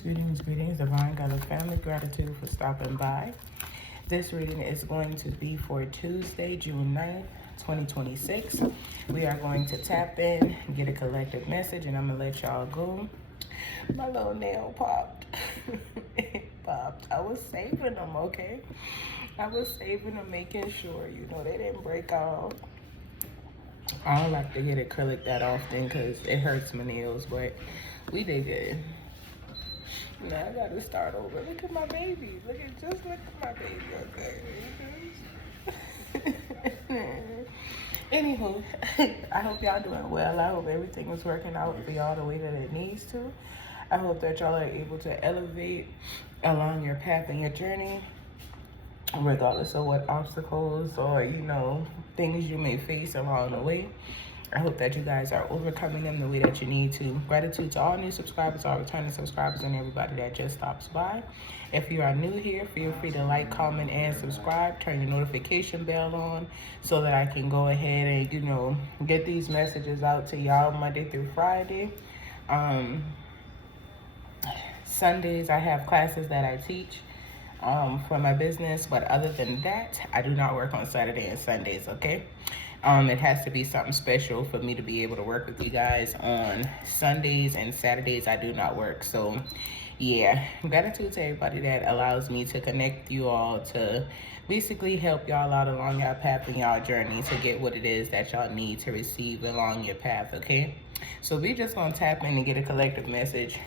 Greetings, Divine Gullah family. Gratitude for stopping by. This reading is going to be for Tuesday, June 9th, 2026. We are going to tap in, get a collective message, and I'm going to let y'all go. My little nail popped. It popped. I was saving them, okay? I was saving them, making sure, they didn't break off. I don't like to get acrylic that often because it hurts my nails, but we did good. Now I gotta start over. Look at my baby. Look at my baby, okay? Anywho, I hope y'all doing well. I hope everything is working out for y'all the way that it needs to. I hope that y'all are able to elevate along your path and your journey, regardless of what obstacles or, things you may face along the way. I hope that you guys are overcoming them the way that you need to. Gratitude to all new subscribers, all returning subscribers, and everybody that just stops by. If you are new here, feel free to like, comment, and subscribe. Turn your notification bell on so that I can go ahead and, get these messages out to y'all Monday through Friday. Sundays, I have classes that I teach for my business, but other than that, I do not work on Saturday and Sundays, okay? It has to be something special for me to be able to work with you guys on Sundays and Saturdays. I do not work. So yeah, gratitude to everybody that allows me to connect you all to basically help y'all out along your path and y'all journey to get what it is that y'all need to receive along your path, okay? So we just gonna tap in and get a collective message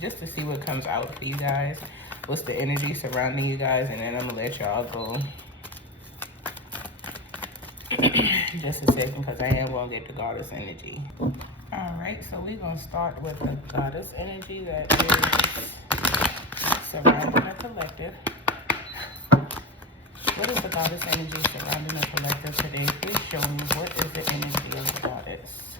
just to see what comes out for you guys, what's the energy surrounding you guys, and then I'm gonna let y'all go. Just a second, because I am going to get the goddess energy. Alright, so we're going to start with the goddess energy that is surrounding the collective. What is the goddess energy surrounding the collective today? Please show me, what is the energy of the goddess?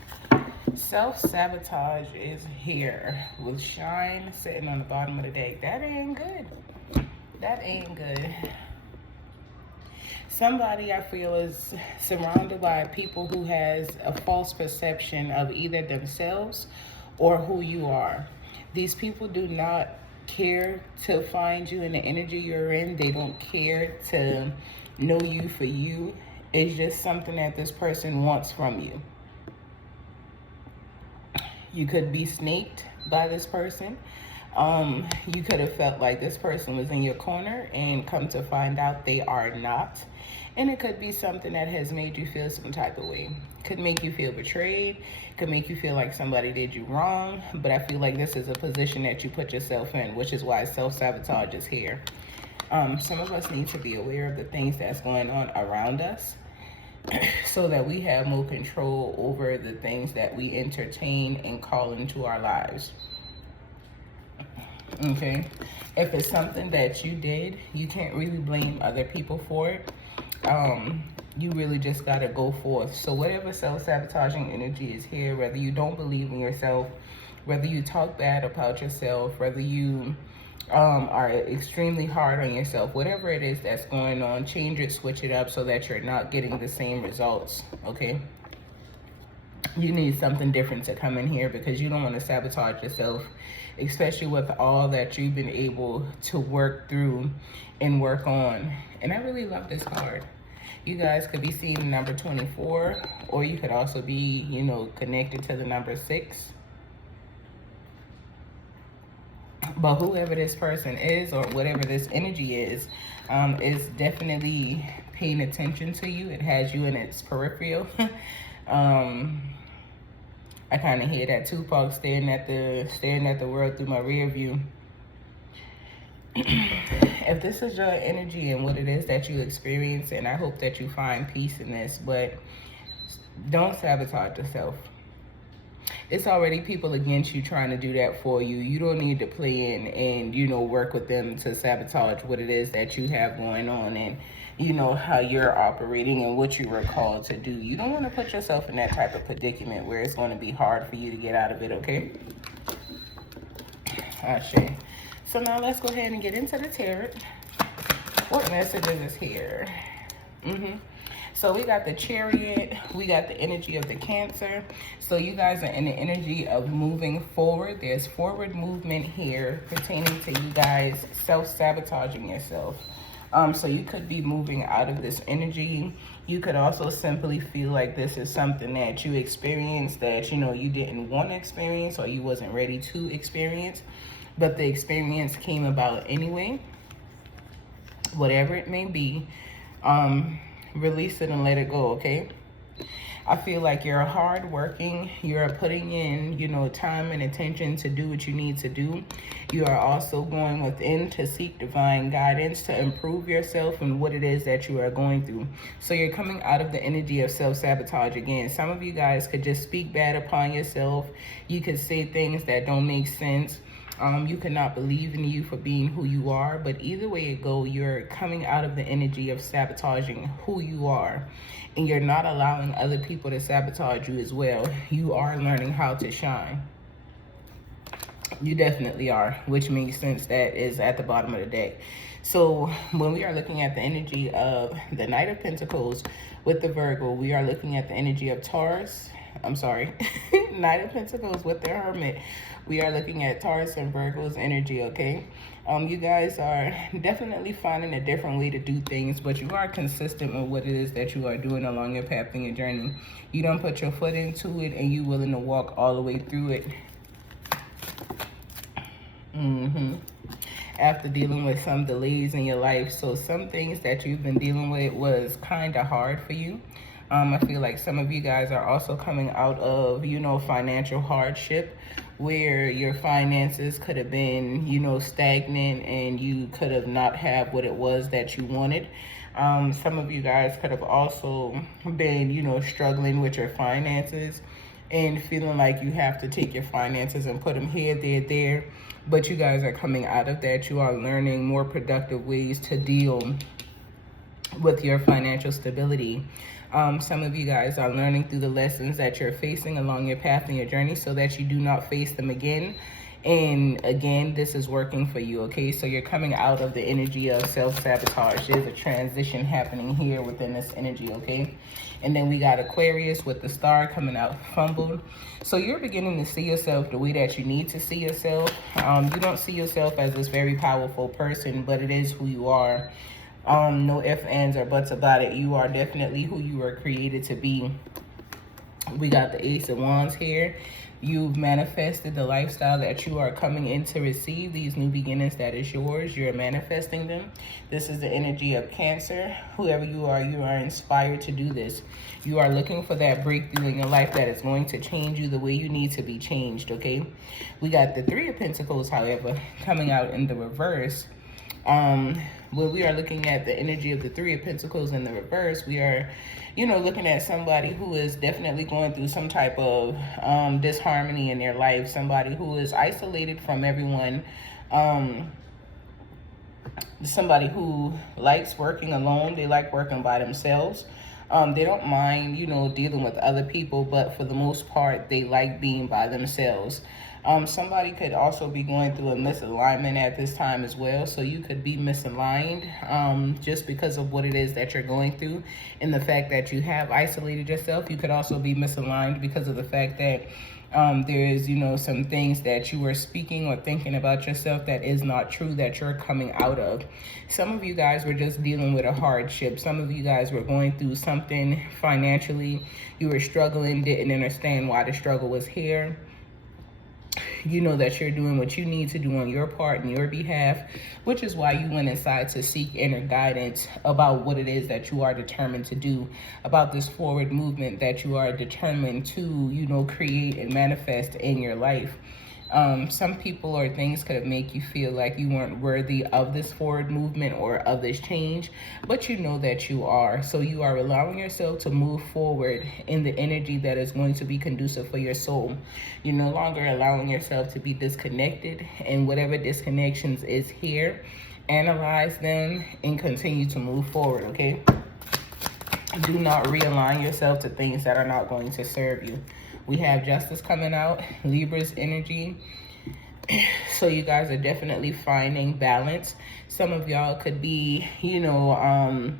Self-sabotage is here with shine sitting on the bottom of the deck. That ain't good. That ain't good. Somebody, I feel, is surrounded by people who has a false perception of either themselves or who you are. These people do not care to find you in the energy you're in. They don't care to know you for you. It's just something that this person wants from you. You could be snaked by this person. You could have felt like this person was in your corner and come to find out they are not. And it could be something that has made you feel some type of way. Could make you feel betrayed, could make you feel like somebody did you wrong, but I feel like this is a position that you put yourself in, which is why self-sabotage is here. Some of us need to be aware of the things that's going on around us so that we have more control over the things that we entertain and call into our lives. Okay, if it's something that you did, you can't really blame other people for it. You really just got to go forth. So whatever self-sabotaging energy is here, whether you don't believe in yourself, whether you talk bad about yourself, whether you are extremely hard on yourself, whatever it is that's going on, change it, switch it up so that you're not getting the same results, okay? You need something different to come in here because you don't want to sabotage yourself, especially with all that you've been able to work through and work on. And I really love this card. You guys could be seeing the number 24, or you could also be, connected to the number 6. But whoever this person is, or whatever this energy is definitely paying attention to you. It has you in its peripheral. I kind of hear that Tupac staring at the world through my rear view. If this is your energy and what it is that you experience, and I hope that you find peace in this, but don't sabotage yourself. It's already people against you trying to do that for you. You don't need to play in and, work with them to sabotage what it is that you have going on and, how you're operating and what you were called to do. You don't want to put yourself in that type of predicament where it's going to be hard for you to get out of it, okay? Ashe. So now let's go ahead and get into the tarot. What messages is here? So we got the Chariot, we got the energy of the Cancer. So you guys are in the energy of moving forward. There's forward movement here pertaining to you guys self-sabotaging yourself. So you could be moving out of this energy. You could also simply feel like this is something that you experienced that, you know, you didn't want to experience or you wasn't ready to experience, but the experience came about anyway. Whatever it may be, release it and let it go, okay? I feel like you're hardworking. You're putting in, you know, time and attention to do what you need to do. You are also going within to seek divine guidance to improve yourself and what it is that you are going through. So you're coming out of the energy of self-sabotage again. Some of you guys could just speak bad upon yourself. You could say things that don't make sense. You cannot believe in you for being who you are, but either way it go, you're coming out of the energy of sabotaging who you are, and you're not allowing other people to sabotage you as well. You are learning how to shine. You definitely are, which makes sense. That is at the bottom of the deck. So when we are looking at the energy of the Knight of Pentacles with the Virgo, we are looking at the energy of Taurus. I'm sorry, Knight of Pentacles with the Hermit. We are looking at Taurus and Virgo's energy, okay? You guys are definitely finding a different way to do things, but you are consistent with what it is that you are doing along your path and your journey. You don't put your foot into it, and you're willing to walk all the way through it. After dealing with some delays in your life. So some things that you've been dealing with was kind of hard for you. I feel like some of you guys are also coming out of, you know, financial hardship, where your finances could have been, you know, stagnant, and you could have not have what it was that you wanted. Some of you guys could have also been, you know, struggling with your finances and feeling like you have to take your finances and put them here, there. But you guys are coming out of that. You are learning more productive ways to deal with your financial stability. Some of you guys are learning through the lessons that you're facing along your path and your journey so that you do not face them again. And again, this is working for you, okay? So you're coming out of the energy of self-sabotage. There's a transition happening here within this energy, okay? And then we got Aquarius with the star coming out fumbled. So you're beginning to see yourself the way that you need to see yourself. You don't see yourself as this very powerful person, but it is who you are. No ifs, ands, or buts about it. You are definitely who you were created to be. We got the Ace of Wands here. You've manifested the lifestyle that you are coming in to receive. These new beginnings that is yours. You're manifesting them. This is the energy of Cancer. Whoever you are inspired to do this. You are looking for that breakthrough in your life that is going to change you the way you need to be changed, okay? We got the Three of Pentacles, however, coming out in the reverse. When we are looking at the energy of the Three of Pentacles in the reverse, we are, you know, looking at somebody who is definitely going through some type of disharmony in their life, somebody who is isolated from everyone, somebody who likes working alone. They like working by themselves. They don't mind, you know, dealing with other people, but for the most part, they like being by themselves. Somebody could also be going through a misalignment at this time as well. So you could be misaligned just because of what it is that you're going through and the fact that you have isolated yourself. You could also be misaligned because of the fact that there's, you know, some things that you were speaking or thinking about yourself that is not true, that you're coming out of. Some of you guys were just dealing with a hardship. Some of you guys were going through something financially. You were struggling, didn't understand why the struggle was here. You know that you're doing what you need to do on your part and your behalf, which is why you went inside to seek inner guidance about what it is that you are determined to do, about this forward movement that you are determined to, you know, create and manifest in your life. Some people or things could make you feel like you weren't worthy of this forward movement or of this change, but you know that you are. So you are allowing yourself to move forward in the energy that is going to be conducive for your soul. You're no longer allowing yourself to be disconnected, and whatever disconnections is here, analyze them and continue to move forward, okay? Do not realign yourself to things that are not going to serve you. We have Justice coming out, Libra's energy. So you guys are definitely finding balance. Some of y'all could be, you know,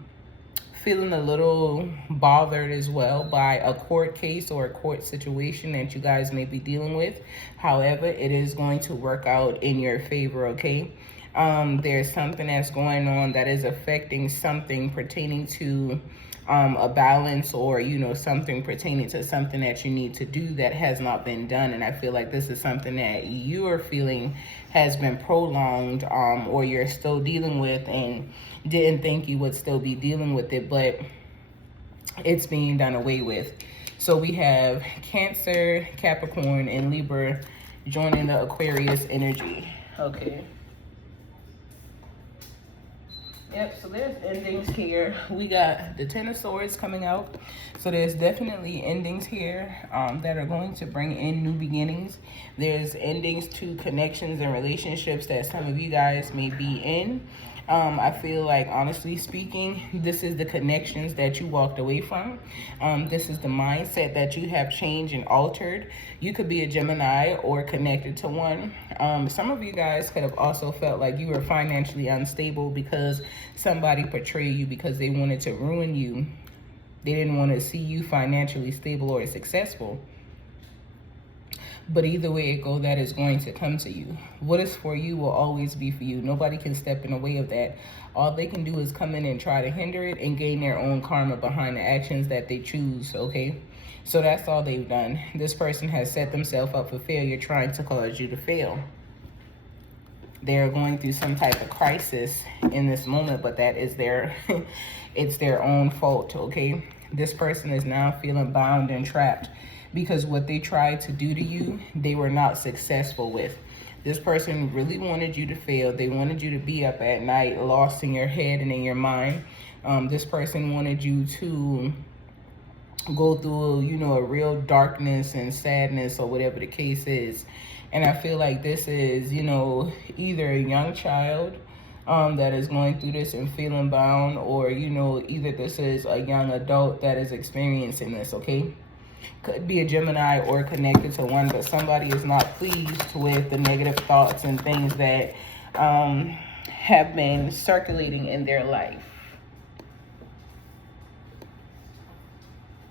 feeling a little bothered as well by a court case or a court situation that you guys may be dealing with. However, it is going to work out in your favor, okay? There's something that's going on that is affecting something pertaining to a balance, or something pertaining to something that you need to do that has not been done. And I feel like this is something that you are feeling has been prolonged, or you're still dealing with and didn't think you would still be dealing with it, but it's being done away with. So we have Cancer, Capricorn, and Libra joining the Aquarius energy. Okay. Yep, so there's endings here. We got the Ten of Swords coming out. So there's definitely endings here that are going to bring in new beginnings. There's endings to connections and relationships that some of you guys may be in. I feel like, honestly speaking, this is the connections that you walked away from. This is the mindset that you have changed and altered. You could be a Gemini or connected to one. Some of you guys could have also felt like you were financially unstable because somebody portrayed you because they wanted to ruin you. They didn't want to see you financially stable or successful. But either way it go, that is going to come to you. What is for you will always be for you. Nobody can step in the way of that. All they can do is come in and try to hinder it and gain their own karma behind the actions that they choose, okay? So that's all they've done. This person has set themselves up for failure, trying to cause you to fail. They're going through some type of crisis in this moment, but that is it's their own fault, okay? This person is now feeling bound and trapped, because what they tried to do to you, they were not successful with. This person really wanted you to fail. They wanted you to be up at night, lost in your head and in your mind. This person wanted you to go through, a real darkness and sadness, or whatever the case is. And I feel like this is, either a young child that is going through this and feeling bound, or, either this is a young adult that is experiencing this, okay? Could be a Gemini or connected to one, but somebody is not pleased with the negative thoughts and things that have been circulating in their life.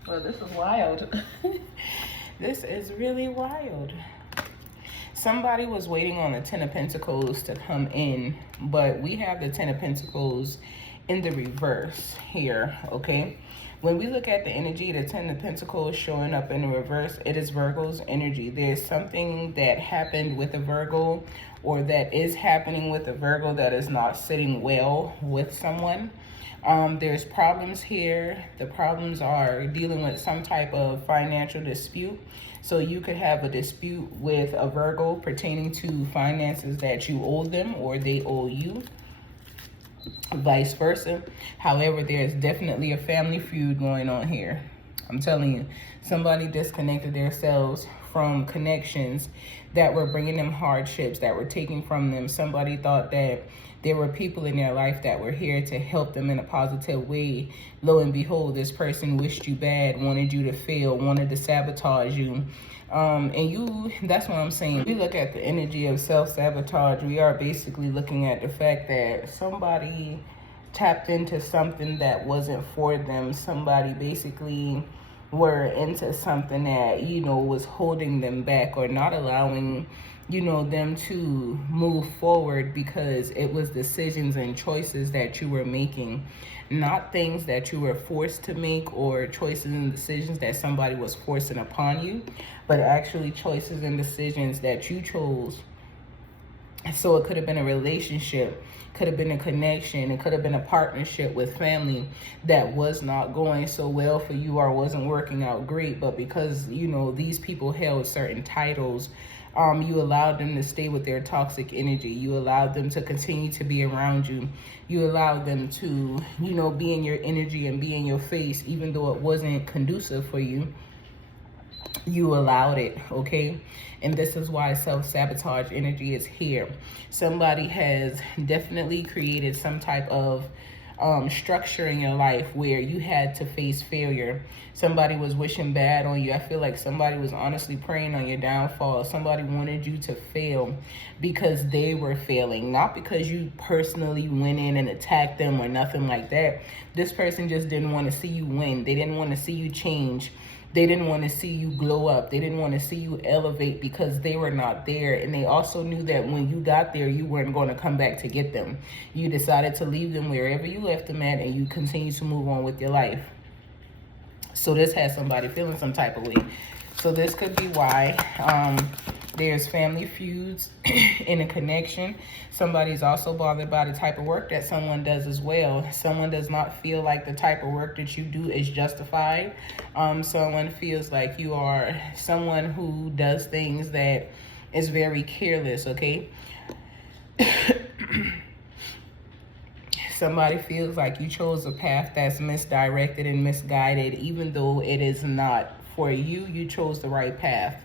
Well, this is wild. This is really wild. Somebody was waiting on the Ten of Pentacles to come in, but we have the Ten of Pentacles in the reverse here, okay? When we look at the energy, the Ten of Pentacles showing up in the reverse, it is Virgo's energy. There's something that happened with a Virgo, or that is happening with a Virgo, that is not sitting well with someone. There's problems here. The problems are dealing with some type of financial dispute. So you could have a dispute with a Virgo pertaining to finances that you owe them or they owe you. Vice versa. However, there's definitely a family feud going on here. I'm telling you, somebody disconnected themselves from connections that were bringing them hardships, that were taking from them. Somebody thought that there were people in their life that were here to help them in a positive way. Lo and behold, this person wished you bad, wanted you to fail, wanted to sabotage you. That's what I'm saying. We look at the energy of self-sabotage. We are basically looking at the fact that somebody tapped into something that wasn't for them. Somebody basically were into something that, was holding them back or not allowing, them to move forward, because it was decisions and choices that you were making, not things that you were forced to make, or choices and decisions that somebody was forcing upon you, but actually choices and decisions that you chose. So it could have been a relationship, could have been a connection, it could have been a partnership with family that was not going so well for you or wasn't working out great, but because, these people held certain titles, you allowed them to stay with their toxic energy. You allowed them to continue to be around you. You allowed them to, be in your energy and be in your face, even though it wasn't conducive for you. You allowed it, okay? And this is why self-sabotage energy is here. Somebody has definitely created some type of structure in your life where you had to face failure. Somebody was wishing bad on you. I feel like somebody was honestly praying on your downfall. Somebody wanted you to fail because they were failing, not because you personally went in and attacked them or nothing like that. This person just didn't want to see you win. They didn't want to see you change. They didn't want to see you glow up. They didn't want to see you elevate because they were not there. And they also knew that when you got there, you weren't going to come back to get them. You decided to leave them wherever you left them at, and you continue to move on with your life. So this has somebody feeling some type of way. So this could be why there's family feuds in a connection. Somebody's also bothered by the type of work that someone does as well. Someone does not feel like the type of work that you do is justified. Someone feels like you are someone who does things that is very careless, okay? Somebody feels like you chose a path that's misdirected and misguided, even though it is not. For you, you chose the right path.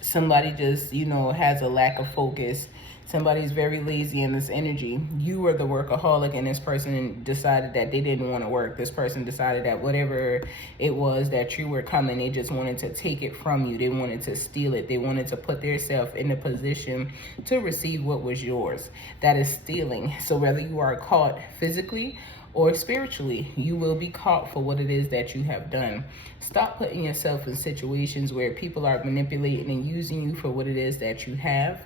Somebody just, has a lack of focus. Somebody's very lazy in this energy. You were the workaholic, and this person decided that they didn't want to work. This person decided that whatever it was that you were coming, they just wanted to take it from you. They wanted to steal it. They wanted to put themselves in a position to receive what was yours. That is stealing. So whether you are caught physically or spiritually, you will be caught for what it is that you have done. Stop putting yourself in situations where people are manipulating and using you for what it is that you have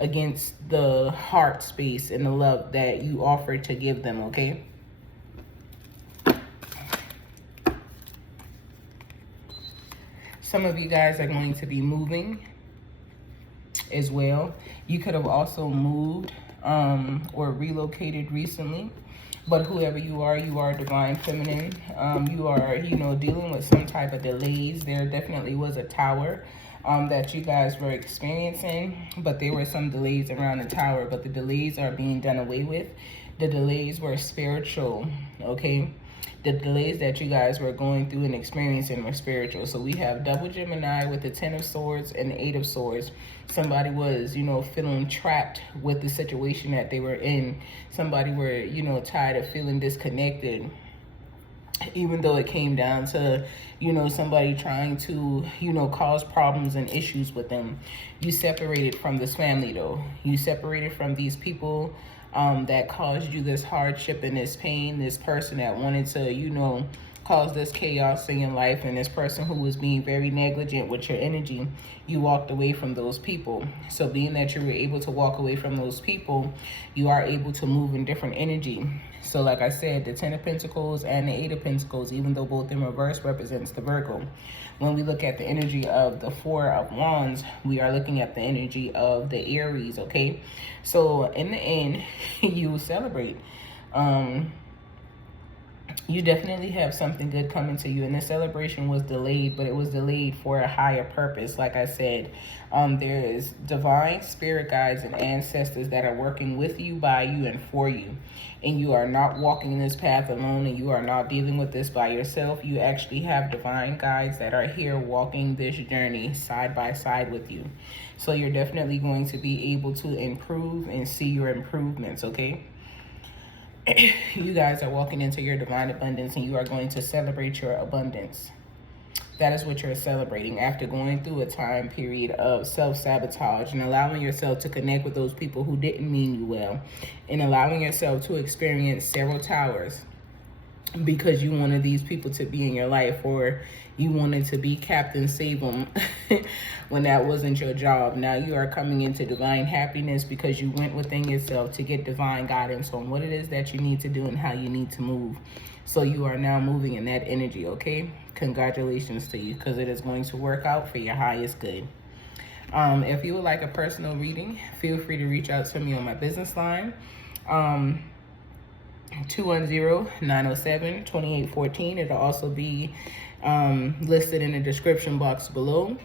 against the heart space and the love that you offer to give them, okay? Some of you guys are going to be moving as well. You could have also moved or relocated recently. But whoever you are divine feminine. You are, dealing with some type of delays. There definitely was a tower that you guys were experiencing, but there were some delays around the tower, but the delays are being done away with. The delays were spiritual, okay? The delays that you guys were going through and experiencing were spiritual. So we have double Gemini with the 10 of Swords and the 8 of Swords. Somebody was, feeling trapped with the situation that they were in. Somebody were, tired of feeling disconnected. Even though it came down to, somebody trying to, cause problems and issues with them. You separated from this family, though. You separated from these people that caused you this hardship and this pain, this person that wanted to, cause this chaos in your life, and this person who was being very negligent with your energy. You walked away from those people. So being that you were able to walk away from those people, you are able to move in different energy. So like I said, the 10 of Pentacles and the 8 of Pentacles, even though both in reverse, represents the Virgo. When we look at the energy of the 4 of Wands, we are looking at the energy of the Aries, okay? So in the end, you will celebrate. You definitely have something good coming to you, and the celebration was delayed, but it was delayed for a higher purpose. Like I said, there is divine spirit guides and ancestors that are working with you, by you, and for you. And you are not walking this path alone, and you are not dealing with this by yourself. You actually have divine guides that are here walking this journey side by side with you. So you're definitely going to be able to improve and see your improvements, okay? You guys are walking into your divine abundance, and you are going to celebrate your abundance. That is what you're celebrating after going through a time period of self-sabotage and allowing yourself to connect with those people who didn't mean you well, and allowing yourself to experience several towers because you wanted these people to be in your life, or you wanted to be Captain Save 'em when that wasn't your job. Now you are coming into divine happiness because you went within yourself to get divine guidance on what it is that you need to do and how you need to move. So you are now moving in that energy, okay? Congratulations to you, because it is going to work out for your highest good. If you would like a personal reading, feel free to reach out to me on my business line. 210-907-2814. It'll also be listed in the description box below.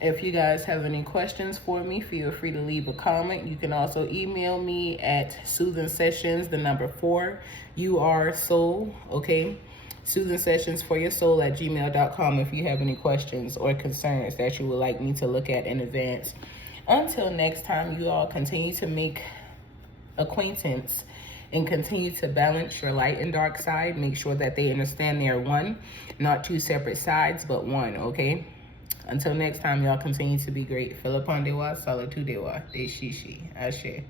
If you guys have any questions for me, feel free to leave a comment. You can also email me at soothingsessions, the number 4, soul, okay? soothingsessionsforyoursoul@gmail.com if you have any questions or concerns that you would like me to look at in advance. Until next time, you all continue to make acquaintance and continue to balance your light and dark side. Make sure that they understand they are one, not two separate sides, but one, okay? Until next time, y'all continue to be great. Philip Dewa, Salatu Dewa, De Shishi, Ashe.